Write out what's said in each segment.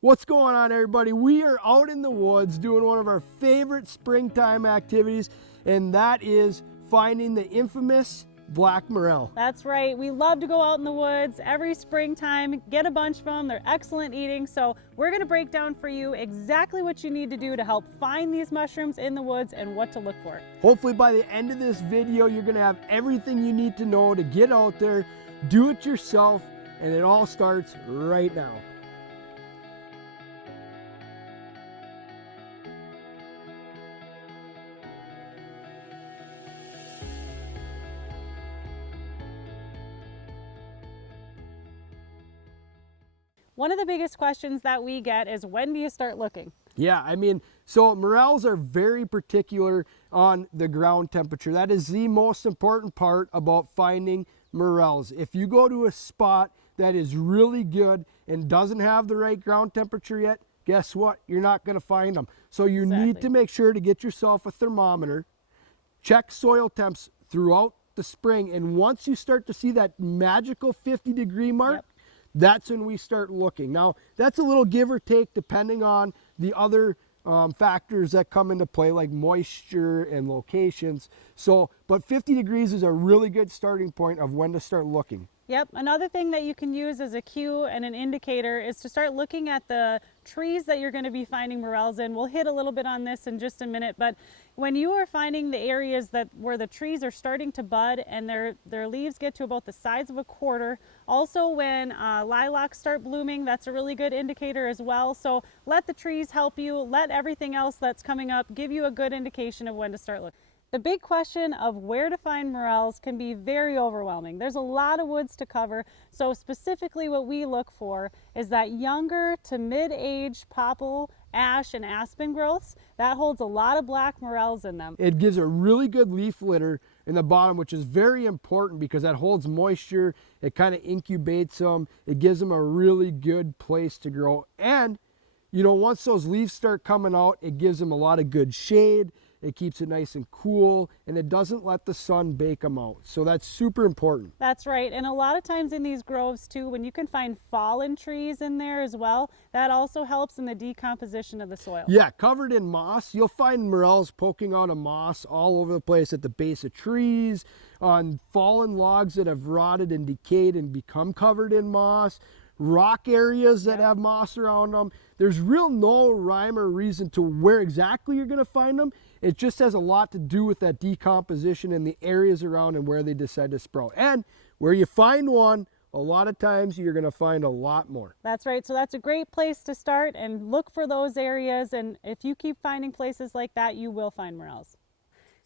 What's going on, everybody? We are out in the woods doing one of our favorite springtime activities, and that is finding the infamous black morel. That's right. We love to go out in the woods every springtime, get a bunch of them. They're excellent eating. So we're going to break down for you exactly what you need to do to help find these mushrooms in the woods and what to look for. Hopefully by the end of this video, you're going to have everything you need to know to get out there, do it yourself, and it all starts right now. One of the biggest questions that we get is, when do you start looking? Yeah, I mean, so morels are very particular on the ground temperature. That is the most important part about finding morels. If you go to a spot that is really good and doesn't have the right ground temperature yet, guess what? You're not going to find them. So you need to make sure to get yourself a thermometer, check soil temps throughout the spring, and once you start to see that magical 50-degree mark, that's when we start looking. Now, that's a little give or take depending on the other factors that come into play, like moisture and locations. So, but 50 degrees is a really good starting point of when to start looking. Yep, another thing that you can use as a cue and an indicator is to start looking at the trees that you're going to be finding morels in. We'll hit a little bit on this in just a minute, but when you are finding the areas where the trees are starting to bud and their leaves get to about the size of a quarter, also when lilacs start blooming, that's a really good indicator as well. So let the trees help you, let everything else that's coming up give you a good indication of when to start looking. The big question of where to find morels can be very overwhelming. There's a lot of woods to cover, so specifically what we look for is that younger to mid-age popple, ash, and aspen growths. That holds a lot of black morels in them. It gives a really good leaf litter in the bottom, which is very important because that holds moisture. It kind of incubates them. It gives them a really good place to grow. And, you know, once those leaves start coming out, it gives them a lot of good shade. It keeps it nice and cool, and it doesn't let the sun bake them out. So that's super important. That's right. And a lot of times in these groves too, when you can find fallen trees in there as well, that also helps in the decomposition of the soil. Yeah, covered in moss. You'll find morels poking out of moss all over the place at the base of trees, on fallen logs that have rotted and decayed and become covered in moss, rock areas that have moss around them. There's real no rhyme or reason to where exactly you're going to find them. It just has a lot to do with that decomposition and the areas around and where they decide to sprout. And where you find one, a lot of times you're going to find a lot more. That's right. So that's a great place to start and look for those areas. And if you keep finding places like that, you will find morels.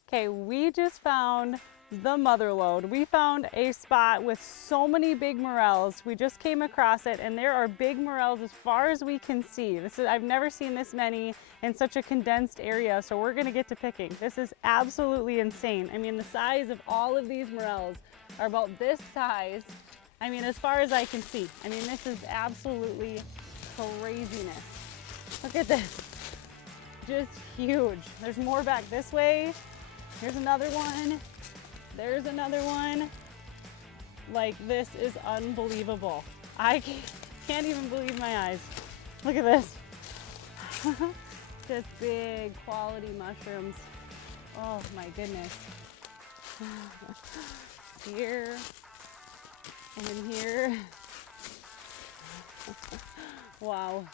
Okay, we just found the Motherload. We found a spot with so many big morels. We just came across it, and there are big morels as far as we can see. I've never seen this many in such a condensed area, so we're gonna get to picking. This is absolutely insane. I mean, the size of all of these morels are about this size. I mean, as far as I can see. I mean, this is absolutely craziness. Look at this, just huge. There's more back this way. Here's another one. There's another one. Like, this is unbelievable. I can't even believe my eyes. Look at this. Just big quality mushrooms. Oh my goodness. Here and in here. Wow.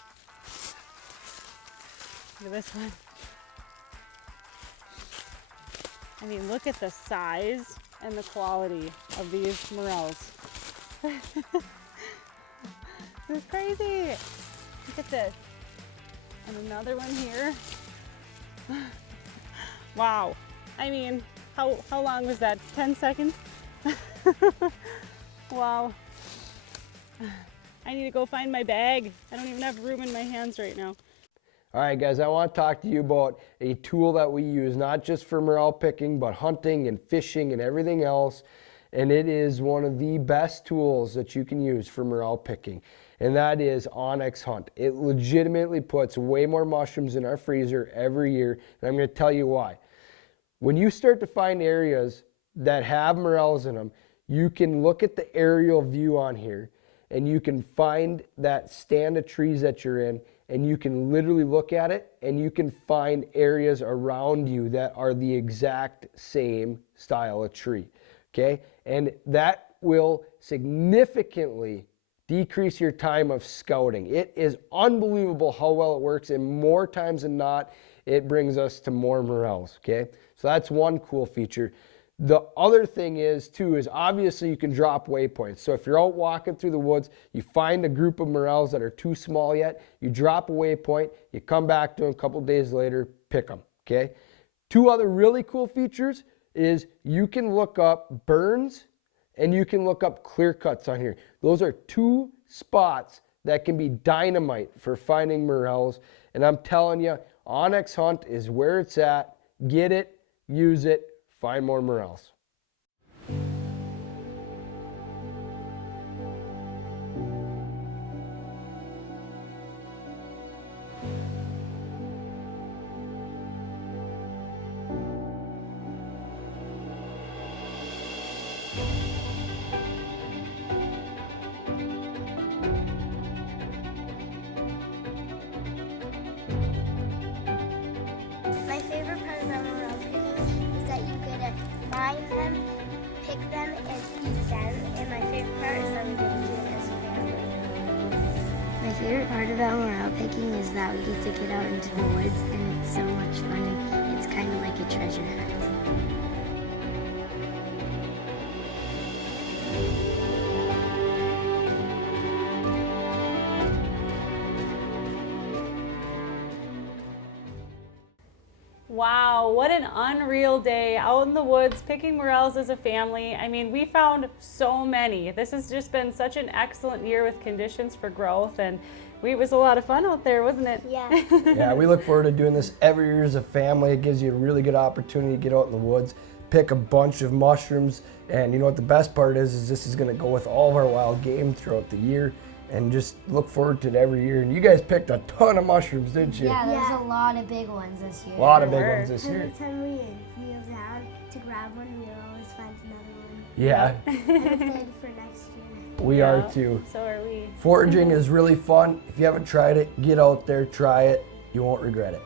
Look at this one. I mean, look at the size and the quality of these morels. This is crazy. Look at this. And another one here. Wow. I mean, how long was that? 10 seconds? Wow. I need to go find my bag. I don't even have room in my hands right now. All right, guys, I want to talk to you about a tool that we use, not just for morel picking, but hunting and fishing and everything else. And it is one of the best tools that you can use for morel picking, and that is Onx Hunt. It legitimately puts way more mushrooms in our freezer every year, and I'm going to tell you why. When you start to find areas that have morels in them, you can look at the aerial view on here and you can find that stand of trees that you're in, and you can literally look at it and you can find areas around you that are the exact same style of tree, okay? And that will significantly decrease your time of scouting. It is unbelievable how well it works, and more times than not, it brings us to more morels, okay? So that's one cool feature. The other thing is too, is obviously you can drop waypoints. So if you're out walking through the woods, you find a group of morels that are too small yet, you drop a waypoint, you come back to them a couple days later, pick them, okay? Two other really cool features is you can look up burns and you can look up clear cuts on here. Those are two spots that can be dynamite for finding morels. And I'm telling you, Onx Hunt is where it's at. Get it, use it, find more morels. My favorite part about morel picking is that you get to find them, pick them, and eat them. And my favorite part is that we get to do it as a family. My favorite part about morel picking is that we get to get out into the woods, and it's so much fun, and it's kind of like a treasure hunt. Wow, what an unreal day out in the woods picking morels as a family. I mean, we found so many. This has just been such an excellent year with conditions for growth, and it was a lot of fun out there, wasn't it? Yeah. Yeah, we look forward to doing this every year as a family. It gives you a really good opportunity to get out in the woods, pick a bunch of mushrooms, and you know what the best part is this is going to go with all of our wild game throughout the year, and just look forward to it every year. And you guys picked a ton of mushrooms, didn't you? Yeah, there's a lot of big ones this year. A lot of big There ones this year. Every time we kneel down to grab one, we always find another one. Yeah, I'm excited for next year. we are too. So are we. Foraging is really fun. If you haven't tried it, get out there, try it. You won't regret it.